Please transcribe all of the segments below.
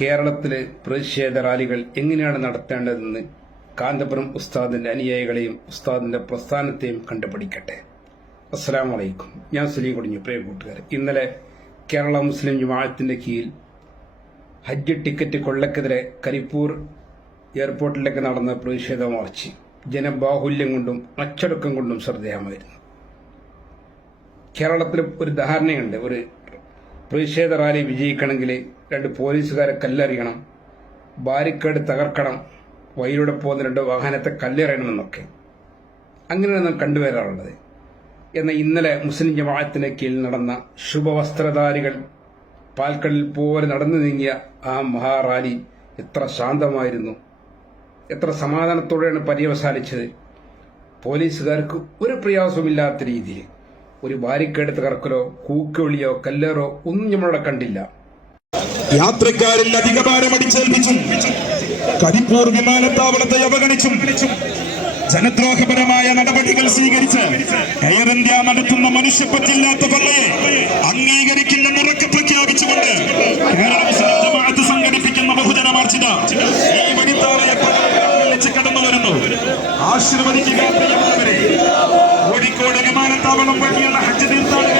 കേരളത്തിലെ പ്രതിഷേധ റാലികൾ എങ്ങനെയാണ് നടത്തേണ്ടതെന്ന് കാന്തപുരം ഉസ്താദിന്റെ അനുയായികളെയും ഉസ്താദിന്റെ പ്രസ്ഥാനത്തെയും കണ്ടുപിടിക്കട്ടെ. അസ്സാം വലൈക്കും ഞാൻ സുലീം കുടിഞ്ഞു. പ്രിയ കൂട്ടുകാർ ഇന്നലെ കേരള മുസ്ലിം ജമാഅത്തിന്റെ കീഴിൽ ഹജ്ജ് ടിക്കറ്റ് കൊള്ളക്കെതിരെ കരിപ്പൂർ എയർപോർട്ടിലേക്ക് നടന്ന പ്രതിഷേധ മാർച്ച് ജനബാഹുല്യം കൊണ്ടും അച്ചടക്കം കൊണ്ടും ശ്രദ്ധേയമായിരുന്നു. കേരളത്തിൽ ഒരു ധാരണയുണ്ട്. ഒരു പ്രതിഷേധ റാലി വിജയിക്കണമെങ്കിൽ രണ്ട് പോലീസുകാരെ കല്ലെറിയണം ബാരിക്കേഡ് തകർക്കണം വഴിയിലൂടെ പോകുന്ന രണ്ട് വാഹനത്തെ കല്ലെറിയണമെന്നൊക്കെ. അങ്ങനെയാണ് നാം കണ്ടുവരാറുള്ളത്. എന്നാൽ ഇന്നലെ മുസ്ലിം ജമാഅത്തിന് കീഴിൽ നടന്ന ശുഭവസ്ത്രധാരികൾ പാൽക്കടലിൽ പോലെ നടന്നു നീങ്ങിയ ആ മഹാറാലി എത്ര ശാന്തമായിരുന്നു. എത്ര സമാധാനത്തോടെയാണ് പര്യവസാനിച്ചത്. പോലീസുകാർക്ക് ഒരു പ്രയാസവുമില്ലാത്ത രീതിയിൽ. ഒരു ബാരിക്കേഡ് തകർക്കലോ കൂക്കൊളിയോ കല്ലേറോ ഒന്നും നമ്മളവിടെ കണ്ടില്ല. യാത്രക്കാരിൽ അധിക ഭാരം അടിച്ചേൽപ്പിച്ചും കരിപ്പൂർ വിമാനത്താവളത്തെ അവഗണിച്ചും ജനദ്രോഹപരമായ നടപടികൾ സ്വീകരിച്ച് എയർ ഇന്ത്യ നടത്തുന്ന മനുഷ്യപ്പറ്റില്ലാത്ത കൊള്ളയെ അംഗീകരിക്കില്ലെന്ന് ഉറക്കെ പ്രഖ്യാപിച്ചുകൊണ്ട് കേരള മുസ്ലിം സംഘടിപ്പിക്കുന്ന ബഹുജന മാർച്ചിത ഈ വെച്ച് കടന്നു വരുന്നു ആശീർവദിക്കുക പ്രിയമുള്ളവരെ. ಶ್ರಾವಣ ಬಡ್ಡಿಯನ್ನು ಹಚ್ಚದಿರ್ತಾಳೆ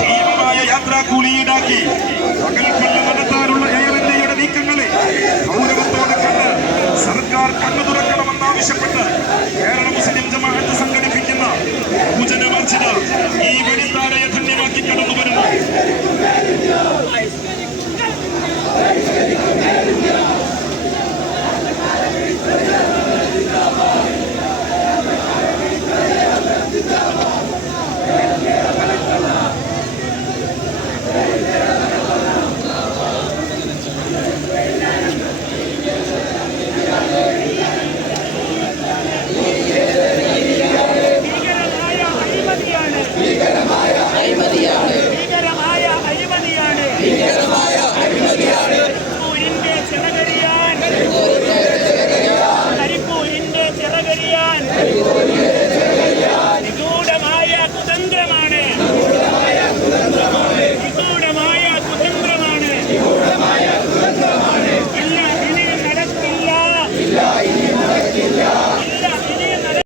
ಭೀಮರಾಯ ಯಾತ್ರಾ ಕೂಲಿ ಇಡಾಕಿ